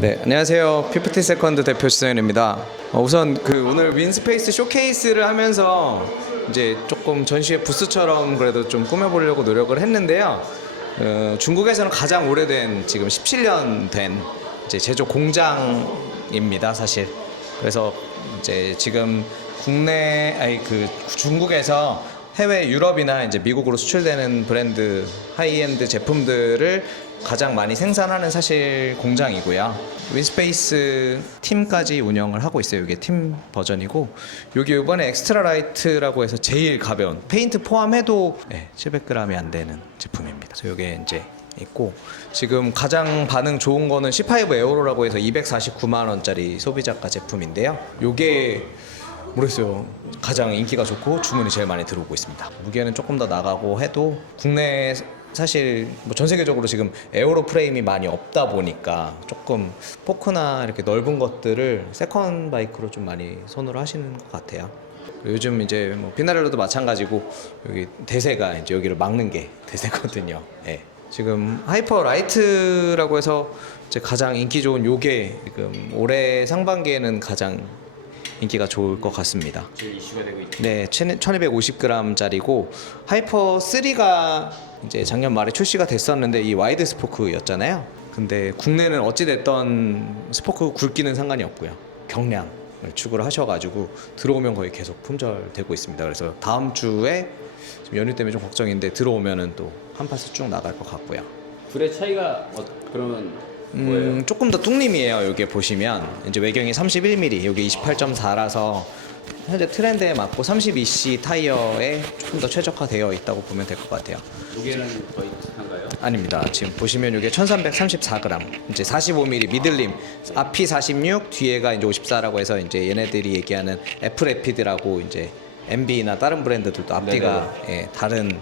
네, 안녕하세요. 피프티 세컨드 대표 지성현입니다. 우선 오늘 윈스페이스 쇼케이스를 하면서 이제 조금 전시회 부스처럼 그래도 좀 꾸며보려고 노력을 했는데요. 중국에서는 가장 오래된 지금 17년 된 이제 제조 공장입니다, 사실. 그래서 이제 지금 중국에서 해외 유럽이나 이제 미국으로 수출되는 브랜드 하이엔드 제품들을 가장 많이 생산하는 사실 공장이고요. 윈스페이스 팀까지 운영을 하고 있어요. 이게 팀 버전이고, 여기 이번에 엑스트라 라이트라고 해서 제일 가벼운 페인트 포함해도 700g이 안 되는 제품입니다. 그래서 이게 이제 있고, 지금 가장 반응 좋은 거는 C5 에어로라고 해서 249만 원짜리 소비자가 제품인데요. 요게 모르겠어요. 가장 인기가 좋고 주문이 제일 많이 들어오고 있습니다. 무게는 조금 더 나가고 해도 국내에 사실 전 세계적으로 지금 에어로 프레임이 많이 없다 보니까 조금 포크나 이렇게 넓은 것들을 세컨 바이크로 좀 많이 선호를 하시는 것 같아요. 요즘 이제 피나렐로도 마찬가지고 여기 대세가 이제 여기를 막는 게 대세거든요. 지금 하이퍼 라이트라고 해서 이제 가장 인기 좋은 요게 지금 올해 상반기에는 가장 인기가 좋을 것 같습니다. 제일 이슈가 되고 있죠. 네, 1250g짜리고 하이퍼 3가 이제 작년 말에 출시가 됐었는데 이 와이드 스포크였잖아요. 근데 국내는 어찌 됐던 스포크 굵기는 상관이 없고요. 경량을 추구를 하셔가지고 들어오면 거의 계속 품절되고 있습니다. 그래서 다음 주에 지금 연휴 때문에 좀 걱정인데 들어오면은 또 한 파스 쭉 나갈 것 같고요. 둘의 차이가 그러면 뭐예요? 조금 더 뚱님이에요. 여기 보시면 이제 외경이 31mm, 여기 28.4라서 현재 트렌드에 맞고 32C 타이어에 조금 더 최적화되어 있다고 보면 될 것 같아요. 무게는 거의 비슷한가요? 아닙니다. 지금 보시면 이게 1334g, 이제 45mm 미들림, 앞이 46, 뒤에가 이제 54라고 해서 이제 얘네들이 얘기하는 F래피드라고 이제 MB나 다른 브랜드들도 앞뒤가 다른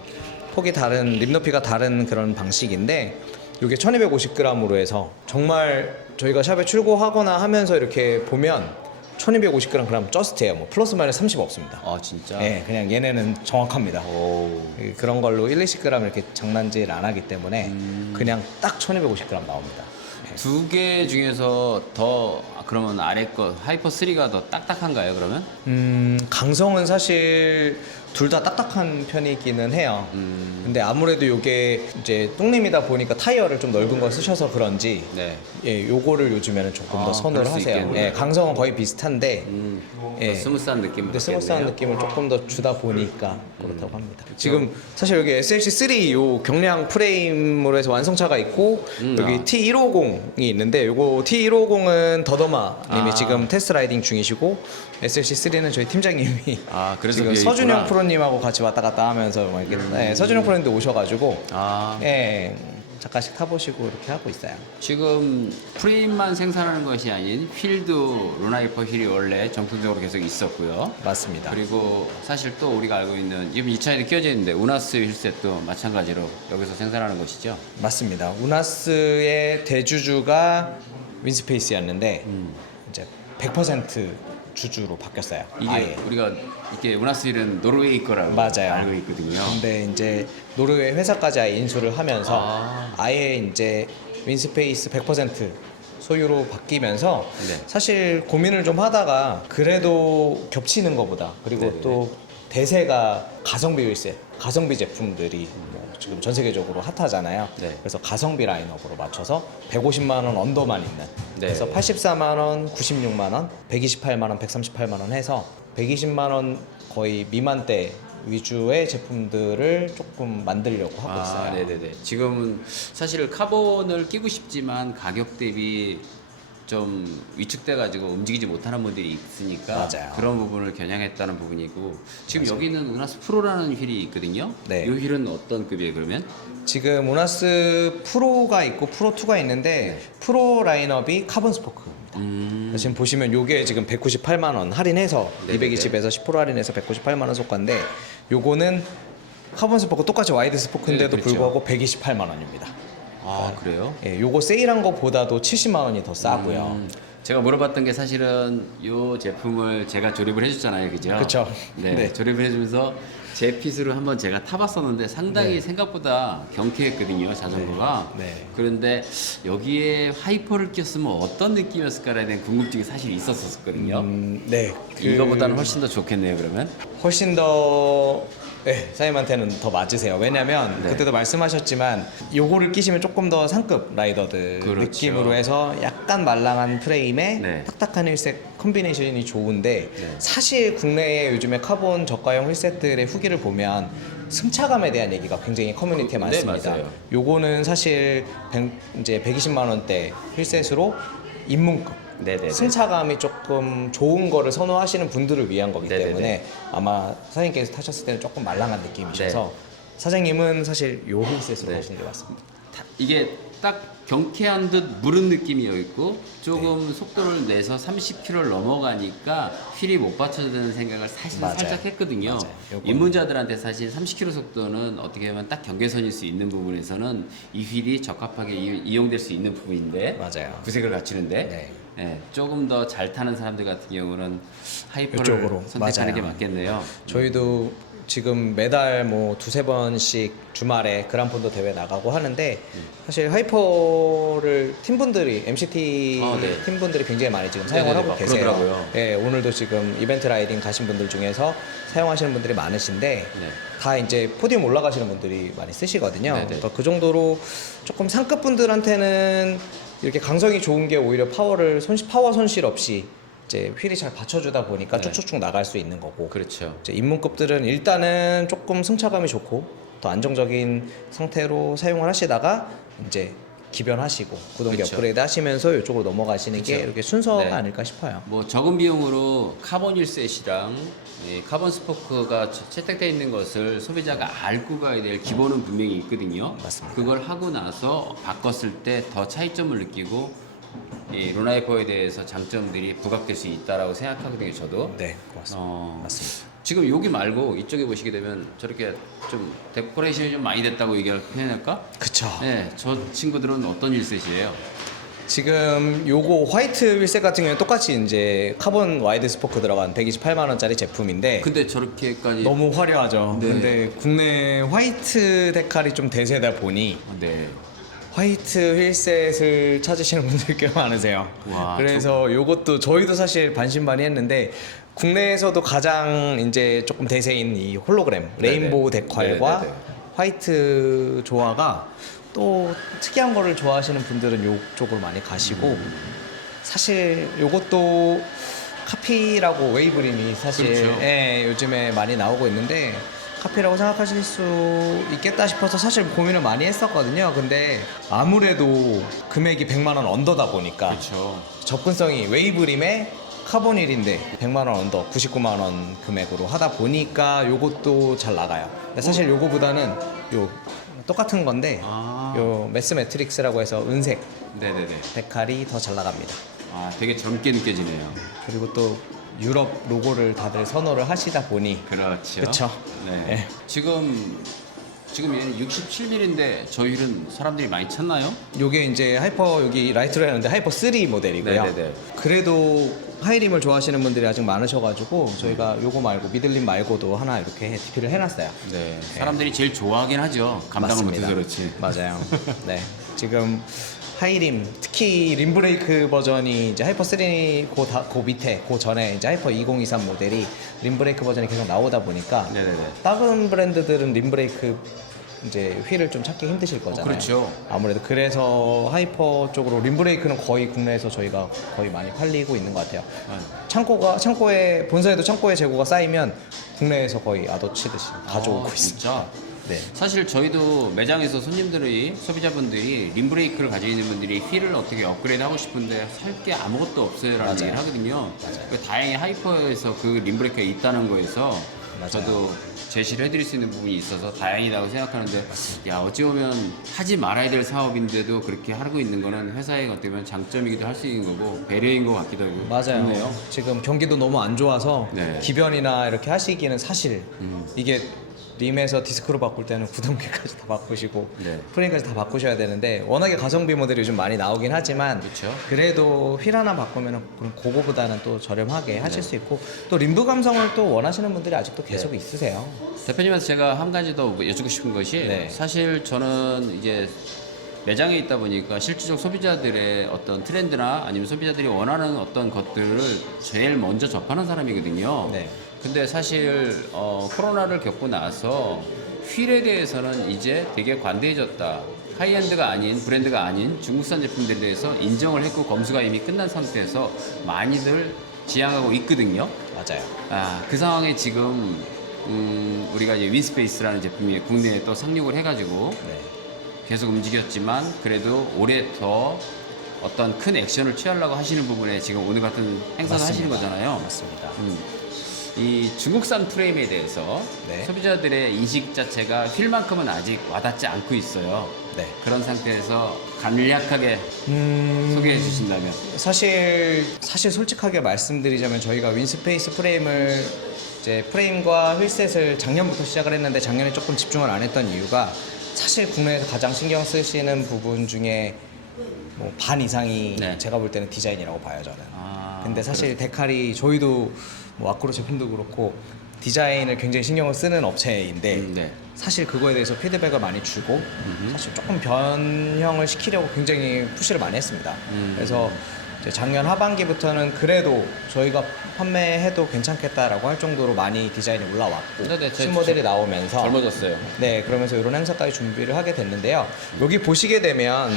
폭이 다른 립 높이가 다른 그런 방식인데, 이게 1250g으로 해서 정말 저희가 샵에 출고하거나 하면서 이렇게 보면 1250g 그럼 저스트예요. 뭐 플러스 마이너스 30 없습니다. 아 진짜? 네, 그냥 얘네는 정확합니다. 그런 걸로 1-20g 이렇게 장난질 안 하기 때문에 그냥 딱 1250g 나옵니다. 두 개 중에서 더 그러면 아래 거 하이퍼 3가 더 딱딱한가요 그러면? 강성은 사실 둘 다 딱딱한 편이기는 해요. 근데 아무래도 이게 이제 똥님이다 보니까 타이어를 좀 넓은 걸 쓰셔서 그런지 요거를 요즘에는 조금 더 선호를 그럴 수 하세요. 있겠네요. 강성은 거의 비슷한데 더 스무스한 느낌을 근데 스무스한 받겠네요. 느낌을 조금 더 주다 보니까 그렇다고 합니다. 지금 사실 여기 SLC3 요 경량 프레임으로 해서 완성차가 있고, 여기 T150이 있는데 요거 T150은 더더마님이 지금 테스트 라이딩 중이시고, SLC3는 저희 팀장님이 그래서 지금 그게 서준영 있구나. 프로님하고 같이 왔다 갔다 하면서 막 이렇게 서준영 프로님도 오셔가지고 잠깐씩 타보시고 이렇게 하고 있어요. 지금 프레임만 생산하는 것이 아닌 휠도 루나이퍼 휠이 원래 정통적으로 계속 있었고요. 맞습니다. 그리고 사실 또 우리가 알고 있는 지금 이 차에도 끼어져 있는데 우나스 휠셋도 마찬가지로 여기서 생산하는 것이죠. 맞습니다. 우나스의 대주주가 윈스페이스였는데 이제 100% 주주로 바뀌었어요. 이게 아예. 우리가 이게 우나스 휠은 노르웨이 거라고 맞아요. 알고 있거든요. 근데 이제 노르웨이 회사까지 아예 인수를 하면서 아예 이제 윈스페이스 100% 소유로 바뀌면서 사실 고민을 좀 하다가 그래도 겹치는 것보다, 그리고 또 대세가 가성비 윌셋, 가성비 제품들이 지금 전 세계적으로 핫하잖아요. 그래서 가성비 라인업으로 맞춰서 150만 원 언더만 있는, 그래서 84만 원, 96만 원, 128만 원, 138만 원 해서 120만 원 거의 미만대 위주의 제품들을 조금 만들려고 하고 있어요. 네네네. 지금은 사실 카본을 끼고 싶지만 가격 대비 좀 위축돼가지고 움직이지 못하는 분들이 있으니까 맞아요. 그런 부분을 겨냥했다는 부분이고, 지금 맞아요. 여기는 우나스 프로라는 휠이 있거든요. 이 휠은 어떤 급이에요 그러면? 지금 우나스 프로가 있고 프로 2가 있는데 프로 라인업이 카본 스포크입니다. 지금 보시면 요게 지금 198만 원 할인해서 220에서 10% 할인해서 198만 원 속가인데, 요거는 카본 스포크 똑같이 와이드 스포크인데도 그렇죠. 불구하고 128만 원입니다. 그래요? 요거 세일한 거보다도 70만 원이 더 싸고요. 제가 물어봤던 게 사실은 이 제품을 제가 조립을 해줬잖아요, 그죠? 그쵸. 네, 조립을 해주면서 제 핏으로 한번 제가 타봤었는데 상당히 네. 생각보다 경쾌했거든요, 자전거가. 네. 그런데 여기에 하이퍼를 꼈으면 어떤 느낌이었을까에 대한 궁금증이 사실 있었거든요. 네. 이거보다는 훨씬 더 좋겠네요, 그러면. 훨씬 더 사장님한테는 더 맞으세요. 왜냐면 네. 그때도 말씀하셨지만 요거를 끼시면 조금 더 상급 라이더들 그렇죠. 느낌으로 해서 약간 말랑한 프레임에 네. 딱딱한 휠셋 컨비네이션이 좋은데 네. 사실 국내에 요즘에 카본 저가형 휠셋들의 후기를 보면 승차감에 대한 얘기가 굉장히 커뮤니티에 네, 많습니다. 맞아요. 요거는 사실 이제 120만 원대 휠셋으로 입문급 네네네. 승차감이 조금 좋은 거를 선호하시는 분들을 위한 거기 네네네. 때문에 아마 사장님께서 타셨을 때는 조금 말랑한 느낌이셔서 네. 사장님은 사실 요 힐셋으로 네. 하시는 게 맞습니다. 이게 딱 경쾌한 듯 무른 느낌이 있고 조금 속도를 내서 30km를 넘어가니까 휠이 못 받쳐주는 생각을 사실 맞아요. 살짝 했거든요. 맞아요. 요거는- 입문자들한테 사실 30km 속도는 어떻게 보면 딱 경계선일 수 있는 부분에서는 이 휠이 적합하게 이용될 수 있는 부분인데 맞아요. 구색을 갖추는데 네. 예, 조금 더 잘 타는 사람들 같은 경우는 하이퍼를 이쪽으로. 선택하는 맞아요. 게 맞겠네요. 저희도 지금 매달 뭐 두세 번씩 주말에 그란폰도 대회 나가고 하는데 사실 하이퍼를 팀분들이 MCT 네. 팀분들이 굉장히 많이 지금 사용을 네네네, 하고 막 계세요. 그러더라고요. 예, 오늘도 지금 이벤트 라이딩 가신 분들 중에서 사용하시는 분들이 많으신데 네. 다 이제 포디움 올라가시는 분들이 많이 쓰시거든요. 네네. 그러니까 그 정도로 조금 상급 분들한테는 이렇게 강성이 좋은 게 오히려 파워 손실 없이 이제 휠이 잘 받쳐주다 보니까 네. 쭉쭉쭉 나갈 수 있는 거고. 그렇죠. 이제 입문급들은 일단은 조금 승차감이 좋고 더 안정적인 상태로 사용을 하시다가 이제 기변하시고 구동기 그쵸. 업그레이드 하시면서 이쪽으로 넘어가시는 게 그쵸. 이렇게 순서가 네. 아닐까 싶어요. 뭐 적은 비용으로 카본 휠셋이랑 카본 스포크가 채택되어 있는 것을 소비자가 알고 가야 될 기본은 분명히 있거든요. 맞습니다. 그걸 하고 나서 바꿨을 때 더 차이점을 느끼고 이 로나이퍼에 대해서 장점들이 부각될 수 있다라고 생각하거든요. 저도. 네, 고맙습니다. 맞습니다. 지금 여기 말고 이쪽에 보시게 되면 저렇게 좀 데코레이션이 좀 많이 됐다고 얘기할 표현할까? 그쵸. 네, 저 친구들은 어떤 휠셋이에요? 지금 요거 화이트 휠셋 같은 경우는 똑같이 이제 카본 와이드 스포크 들어간 128만 원짜리 제품인데 근데 저렇게까지 너무 화려하죠. 네. 근데 국내 화이트 데칼이 좀 대세다 보니 네. 화이트 휠셋을 찾으시는 분들이 꽤 많으세요. 와, 그래서 요것도 저희도 사실 반신반의했는데 국내에서도 가장 이제 조금 대세인 이 홀로그램 레인보우 데칼과 네네네. 화이트 조화가 또 특이한 거를 좋아하시는 분들은 요쪽으로 많이 가시고 사실 요것도 카피라고 웨이브림이 사실 그렇죠. 예, 요즘에 많이 나오고 있는데 카피라고 생각하실 수 있겠다 싶어서 사실 고민을 많이 했었거든요. 근데 아무래도 금액이 100만 원 언더다 보니까 그렇죠. 접근성이 웨이브림의 카본일인데 100만 원 언더 99만 원 금액으로 하다 보니까 요것도 잘 나가요. 근데 사실 요거보다는 요 똑같은 건데 아. 요 매스 매트릭스라고 해서 은색 네네네. 데칼이 더 잘 나갑니다. 아, 되게 젊게 느껴지네요. 그리고 또 유럽 로고를 다들 선호를 하시다 보니 그렇죠. 그쵸. 네. 네. 지금 얘는 67mm인데 저 휠은 사람들이 많이 찾나요? 요게 이제 하이퍼 여기 라이트로 했는데 하이퍼 3 모델이고요. 네네네. 그래도 하이림을 좋아하시는 분들이 아직 많으셔가지고 저희가 요거 말고 미들림 말고도 하나 이렇게 DP를 해놨어요. 네. 사람들이 제일 좋아하긴 하죠. 감당을 맞습니다. 못해서 그렇지. 맞아요. 네. 지금 하이림 특히 림브레이크 버전이 이제 하이퍼 3 그 밑에 그 전에 이제 하이퍼 2023 모델이 림브레이크 버전이 계속 나오다 보니까 네네네. 다른 브랜드들은 림브레이크 이제 휠을 좀 찾기 힘드실 거잖아요. 그렇죠. 아무래도 그래서 하이퍼 쪽으로 림브레이크는 거의 국내에서 저희가 거의 많이 팔리고 있는 것 같아요. 창고에 본사에도 창고에 재고가 쌓이면 국내에서 거의 아도치듯이 가져오고 있습니다. 진짜. 네. 사실 저희도 매장에서 소비자분들이 림브레이크를 가지고 있는 분들이 휠을 어떻게 업그레이드 하고 싶은데 살 게 아무것도 없어요라는 맞아요. 얘기를 하거든요. 맞아요. 그러니까 다행히 하이퍼에서 그 림브레이크가 있다는 거에서 맞아요. 저도 제시를 해드릴 수 있는 부분이 있어서 다행이라고 생각하는데, 야, 어찌 보면 하지 말아야 될 사업인데도 그렇게 하고 있는 거는 회사의 어떻게 보면 장점이기도 할 수 있는 거고 배려인 것 같기도 하고. 맞아요. 좋네요. 지금 경기도 너무 안 좋아서 네. 기변이나 이렇게 하시기는 사실 이게 림에서 디스크로 바꿀 때는 구동계까지 다 바꾸시고 네. 프레임까지 다 바꾸셔야 되는데 워낙에 가성비 모델이 요즘 많이 나오긴 하지만 그쵸. 그래도 휠 하나 바꾸면 그럼 그거보다는 또 저렴하게 하실 수 있고 또 림브 감성을 또 원하시는 분들이 아직도 계속 있으세요. 대표님한테 제가 한 가지 더 여쭙고 싶은 것이 네. 사실 저는 이제 매장에 있다 보니까 실질적 소비자들의 어떤 트렌드나 아니면 소비자들이 원하는 어떤 것들을 제일 먼저 접하는 사람이거든요. 네. 근데 사실 코로나를 겪고 나서 휠에 대해서는 이제 되게 관대해졌다. 하이엔드가 아닌 브랜드가 아닌 중국산 제품들에 대해서 인정을 했고 검수가 이미 끝난 상태에서 많이들 지향하고 있거든요. 맞아요. 그 상황에 지금 우리가 이제 윈스페이스라는 제품이 국내에 또 상륙을 해가지고 네. 계속 움직였지만 그래도 올해 더 어떤 큰 액션을 취하려고 하시는 부분에 지금 오늘 같은 행사를 하시는 거잖아요. 맞습니다. 이 중국산 프레임에 대해서 네. 소비자들의 인식 자체가 휠만큼은 아직 와닿지 않고 있어요. 네. 그런 상태에서 간략하게 소개해 주신다면. 사실 솔직하게 말씀드리자면 저희가 윈스페이스 프레임을 이제 프레임과 휠셋을 작년부터 시작을 했는데 작년에 조금 집중을 안 했던 이유가 사실 국내에서 가장 신경 쓰시는 부분 중에 뭐 반 이상이 네. 제가 볼 때는 디자인이라고 봐요 저는. 아, 근데 사실 데칼이 저희도 뭐 아쿠로 제품도 그렇고 디자인을 굉장히 신경을 쓰는 업체인데 네. 사실 그거에 대해서 피드백을 많이 주고 사실 조금 변형을 시키려고 굉장히 푸시를 많이 했습니다. 그래서 이제 작년 하반기부터는 그래도 저희가 판매해도 괜찮겠다라고 할 정도로 많이 디자인이 올라왔고 네네, 신모델이 나오면서 젊어졌어요. 네, 그러면서 이런 행사까지 준비를 하게 됐는데요. 여기 보시게 되면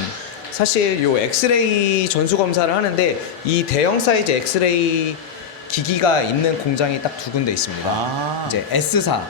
사실 요 엑스레이 전수 검사를 하는데 이 대형 사이즈 엑스레이 기기가 있는 공장이 딱 두 군데 있습니다. 아. 이제 S사의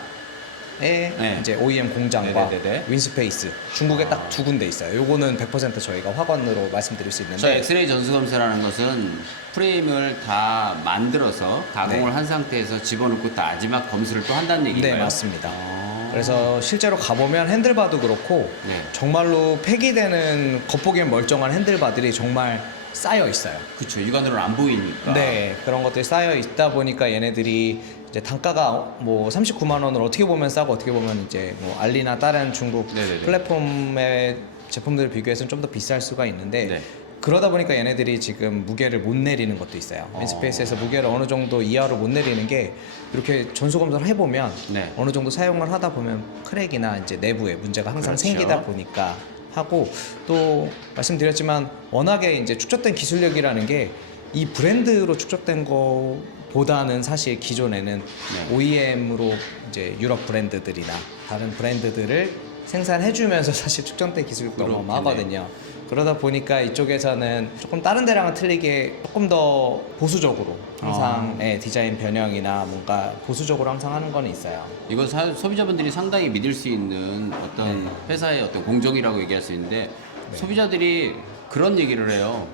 네. 이제 OEM 공장과 네네네네. 윈스페이스 중국에 딱 두 군데 있어요. 요거는 100% 저희가 확언으로 말씀드릴 수 저 있는데 엑스레이 전수 검사라는 것은 프레임을 다 만들어서 가공을 네. 한 상태에서 집어넣고 마지막 검수를 또 한다는 얘기인가요? 네, 맞습니다. 아. 그래서 실제로 가보면 핸들바도 그렇고 네. 정말로 폐기되는 겉보기엔 멀쩡한 핸들바들이 정말 쌓여 있어요. 그쵸, 육안으로는 안 보이니까. 네, 그런 것들이 쌓여 있다 보니까 얘네들이 이제 단가가 뭐 39만 원을 어떻게 보면 싸고 어떻게 보면 이제 뭐 알리나 다른 중국 네네네. 플랫폼의 제품들을 비교해서는 좀 더 비쌀 수가 있는데 네. 그러다 보니까 얘네들이 지금 무게를 못 내리는 것도 있어요. 윈스페이스에서 무게를 어느 정도 이하로 못 내리는 게 이렇게 전수 검사를 해보면 네. 어느 정도 사용을 하다 보면 크랙이나 이제 내부에 문제가 항상 그렇죠. 생기다 보니까 하고 또 말씀드렸지만 워낙에 이제 축적된 기술력이라는 게 이 브랜드로 축적된 거보다는 사실 기존에는 네. OEM으로 이제 유럽 브랜드들이나 다른 브랜드들을 생산해주면서 사실 축적된 기술도 그렇겠네. 어마어마하거든요. 그러다 보니까 이쪽에서는 조금 다른 데랑은 틀리게 조금 더 보수적으로 항상 예, 디자인 변형이나 뭔가 보수적으로 항상 하는 거는 있어요. 이건 소비자분들이 상당히 믿을 수 있는 어떤 회사의 어떤 공정이라고 얘기할 수 있는데 소비자들이 그런 얘기를 해요.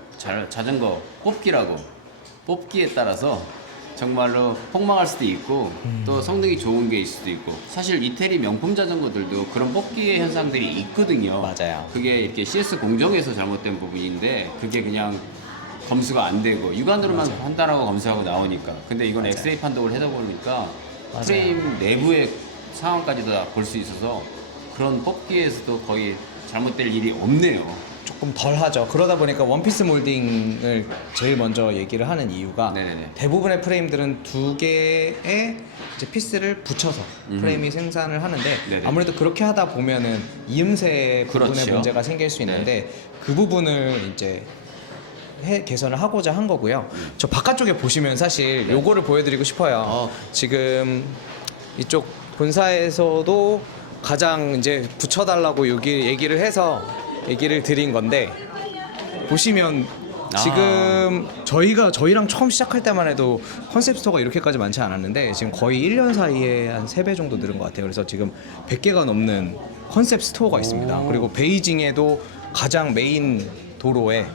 자전거 뽑기라고. 뽑기에 따라서 정말로 폭망할 수도 있고 또 성능이 좋은 게 있을 수도 있고 사실 이태리 명품 자전거들도 그런 뽑기의 현상들이 있거든요. 맞아요. 그게 이렇게 CS 공정에서 잘못된 부분인데 그게 그냥 검수가 안 되고 육안으로만 판단하고 검수하고 나오니까 근데 이건 엑스레이 판독을 하다 보니까 맞아요. 프레임 내부의 상황까지도 다 볼 수 있어서 그런 뽑기에서도 거의 잘못될 일이 없네요. 조금 덜 하죠. 그러다 보니까 원피스 몰딩을 제일 먼저 얘기를 하는 이유가 네네네. 대부분의 프레임들은 두 개의 이제 피스를 붙여서 프레임이 생산을 하는데 네네. 아무래도 그렇게 하다 보면은 이음새 부분에 그렇죠. 문제가 생길 수 있는데 그 부분을 이제 개선을 하고자 한 거고요. 저 바깥쪽에 보시면 사실 요거를 보여드리고 싶어요. 지금 이쪽 본사에서도 가장 이제 붙여달라고 여기 얘기를 해서 얘기를 드린 건데 보시면 지금 저희랑 처음 시작할 때만 해도 컨셉 스토어가 이렇게까지 많지 않았는데 지금 거의 1년 사이에 한 3배 정도 늘은 것 같아요. 그래서 지금 100개가 넘는 컨셉 스토어가 있습니다. 그리고 베이징에도 가장 메인 도로에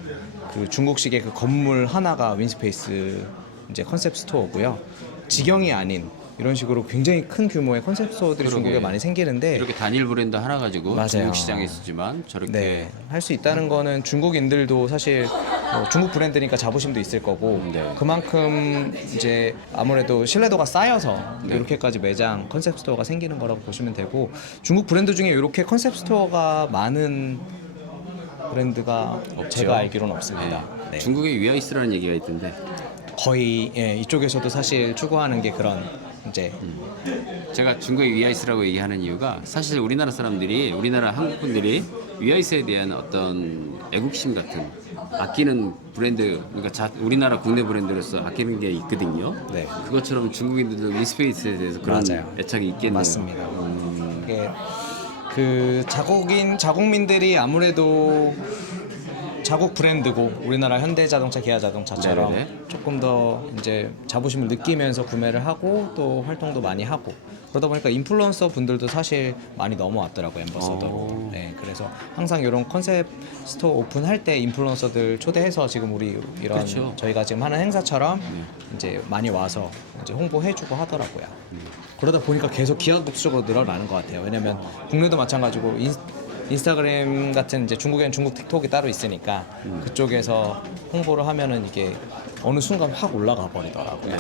그 중국식의 그 건물 하나가 윈스페이스 이제 컨셉 스토어고요. 직영이 아닌 이런 식으로 굉장히 큰 규모의 컨셉 스토어들이 그러게. 중국에 많이 생기는데 이렇게 단일 브랜드 하나 가지고 맞아요. 중국 시장에 있지만 저렇게 네, 할 수 있다는 거는 중국인들도 사실 중국 브랜드니까 자부심도 있을 거고 네. 그만큼 이제 아무래도 신뢰도가 쌓여서 네. 이렇게까지 매장 컨셉 스토어가 생기는 거라고 보시면 되고 중국 브랜드 중에 이렇게 컨셉 스토어가 많은 브랜드가 없죠. 제가 알기로는 없습니다. 네. 중국에 위아이스라는 얘기가 있던데 거의 이쪽에서도 사실 추구하는 게 그런 이제 제가 중국의 위아이스라고 얘기하는 이유가 사실 우리나라 사람들이 우리나라 한국 분들이 위아이스에 대한 어떤 애국심 같은 아끼는 브랜드 그러니까 우리나라 국내 브랜드로서 아끼는 게 있거든요. 네. 그것처럼 중국인들도 윈스페이스에 대해서 그런 맞아요. 애착이 있겠네요. 맞습니다. 이게 그 자국민들이 아무래도 자국 브랜드고 우리나라 현대자동차, 기아자동차처럼 네네네. 조금 더 이제 자부심을 느끼면서 구매를 하고 또 활동도 많이 하고 그러다 보니까 인플루언서 분들도 사실 많이 넘어왔더라고요 엠버서더로. 네, 그래서 항상 이런 컨셉 스토어 오픈할 때 인플루언서들 초대해서 지금 우리 이런 그렇죠. 저희가 지금 하는 행사처럼 이제 많이 와서 이제 홍보해주고 하더라고요. 그러다 보니까 계속 기하급수적으로 늘어나는 것 같아요. 왜냐면 국내도 마찬가지고 인스타그램 같은 이제 중국에는 중국 틱톡이 따로 있으니까 그쪽에서 홍보를 하면은 이게 어느 순간 확 올라가 버리더라고요.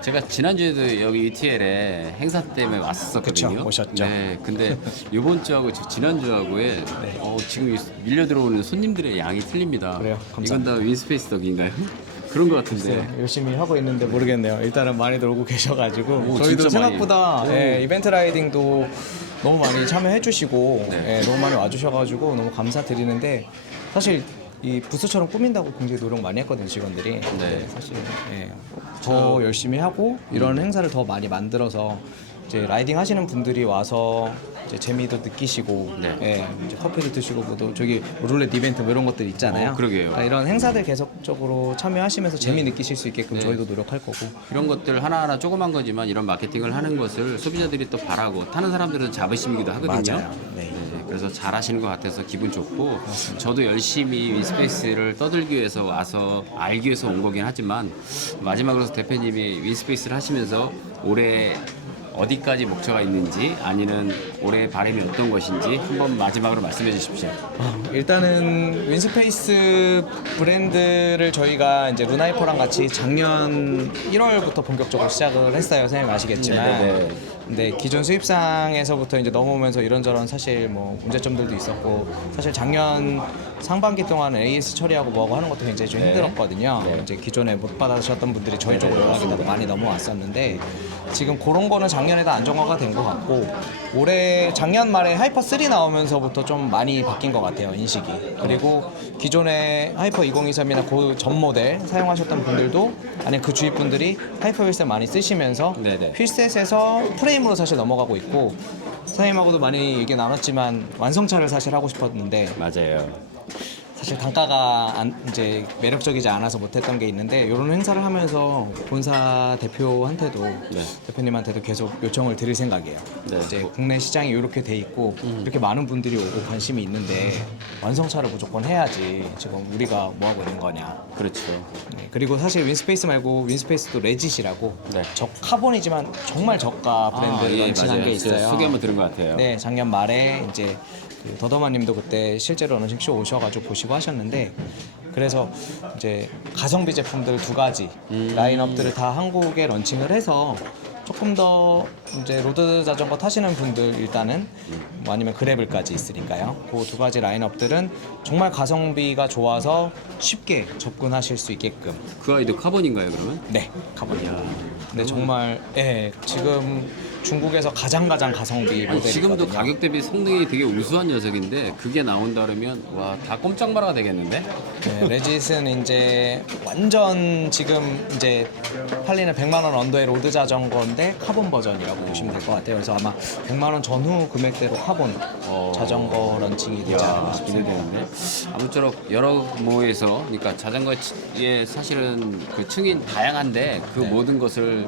제가 지난주에도 여기 UTL에 행사 때문에 왔었거든요. 그쵸, 오셨죠. 네, 근데 이번 주하고 지난주하고의 지금 밀려 들어오는 손님들의 양이 틀립니다. 그래요? 이건 감사합니다. 다 윈스페이스 덕인가요? 그런 것 같은데. 네, 열심히 하고 있는데 모르겠네요. 일단은 많이들 오고 계셔가지고 오, 저희도 진짜 많이. 생각보다 이벤트 라이딩도 너무 많이 참여해주시고 네. 너무 많이 와주셔가지고 너무 감사드리는데 사실 이 부스처럼 꾸민다고 굉장히 노력 많이 했거든요 직원들이. 근데 사실 더 열심히 하고 이런 행사를 더 많이 만들어서 이제 라이딩 하시는 분들이 와서 이제 재미도 느끼시고 이제 커피도 드시고 뭐또 저기 룰렛 이벤트 뭐 이런 것들 있잖아요. 그러게요. 그러니까 이런 행사들 계속적으로 참여하시면서 재미 느끼실 수 있게끔 저희도 노력할 거고. 이런 것들 하나하나 조그만 거지만 이런 마케팅을 하는 것을 소비자들이 또 바라고 타는 사람들은 자부심이기도 하거든요. 맞아요. 네. 그래서 잘하시는 것 같아서 기분 좋고 저도 열심히 윈스페이스를 떠들기 위해서 와서 알기 위해서 온 거긴 하지만 마지막으로 대표님이 윈스페이스를 하시면서 올해 어디까지 목표가 있는지 아니면 올해 바람이 어떤 것인지 한번 마지막으로 말씀해 주십시오. 일단은 윈스페이스 브랜드를 저희가 이제 루나이퍼랑 같이 작년 1월부터 본격적으로 시작을 했어요. 선생님 아시겠지만. 네네네. 근데 기존 수입상에서부터 이제 넘어오면서 이런저런 사실 뭐 문제점들도 있었고 사실 작년 상반기 동안 AS 처리하고 뭐하고 하는 것도 굉장히 좀 힘들었거든요. 이제 기존에 못 받으셨던 분들이 저희 쪽으로 연락이 많이 넘어왔었는데 지금 그런 거는 작년에 다 안정화가 된 것 같고 올해 작년 말에 하이퍼 3 나오면서부터 좀 많이 바뀐 것 같아요 인식이. 그리고 기존에 하이퍼 2023이나 그 전 모델 사용하셨던 분들도 아니면 그 주위 분들이 하이퍼 휠셋 많이 쓰시면서 네네. 휠셋에서 프레임으로 사실 넘어가고 있고 선생님하고도 많이 얘기 나눴지만 완성차를 사실 하고 싶었는데 맞아요. 사실 단가가 이제 매력적이지 않아서 못했던 게 있는데 이런 행사를 하면서 본사 대표한테도 대표님한테도 계속 요청을 드릴 생각이에요. 네. 이제 국내 시장이 이렇게 돼 있고 이렇게 많은 분들이 오고 관심이 있는데 완성차를 무조건 해야지 지금 우리가 뭐 하고 있는 거냐. 그렇죠. 네, 그리고 사실 윈스페이스 말고 윈스페이스도 레짓이라고 네. 카본이지만 정말 저가 브랜드 런칭한 게 있어요. 소개 한번 들은 것 같아요. 네, 작년 말에 이제 그 더더마님도 그때 실제로 런칭쇼 오셔가지고 보시고 하셨는데 그래서 이제 가성비 제품들 두 가지 라인업들을 다 한국에 런칭을 해서 조금 더 이제 로드 자전거 타시는 분들 일단은 뭐 아니면 그래블까지 있으니까요. 그 두 가지 라인업들은 정말 가성비가 좋아서 쉽게 접근하실 수 있게끔. 그 아이도 카본인가요 그러면? 네, 가볼게요. 근데 그러면- 정말 지금 중국에서 가장 가성비 모델이거든요. 지금도 가격 대비 성능이 되게 우수한 녀석인데 그게 나온다 그러면 와 다 꼼짝 말아가 되겠는데? 네, 레짓은 이제 완전 지금 이제 팔리는 100만 원 언더의 로드 자전거인데 카본 버전이라고 보시면 될 것 같아요. 그래서 아마 100만 원 전후 금액대로 카본 자전거 런칭이 되지 않을까 싶습니다. 기대되는데 아무쪼록 여러 모에서 그러니까 자전거의 사실은 그 층이 다양한데 그 모든 것을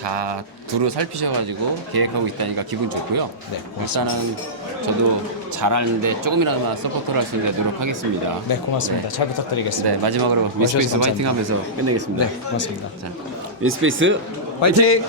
다 두루 살피셔가지고 계획하고 있다니까 기분 좋고요. 네, 일단은 저도 잘하는데 조금이나마 서포트를 할 수 있는 데 노력하겠습니다. 네, 고맙습니다. 잘 부탁드리겠습니다. 네, 마지막으로 윈스페이스 감사합니다. 화이팅 하면서 끝내겠습니다. 네, 고맙습니다. 자, 윈스페이스 화이팅!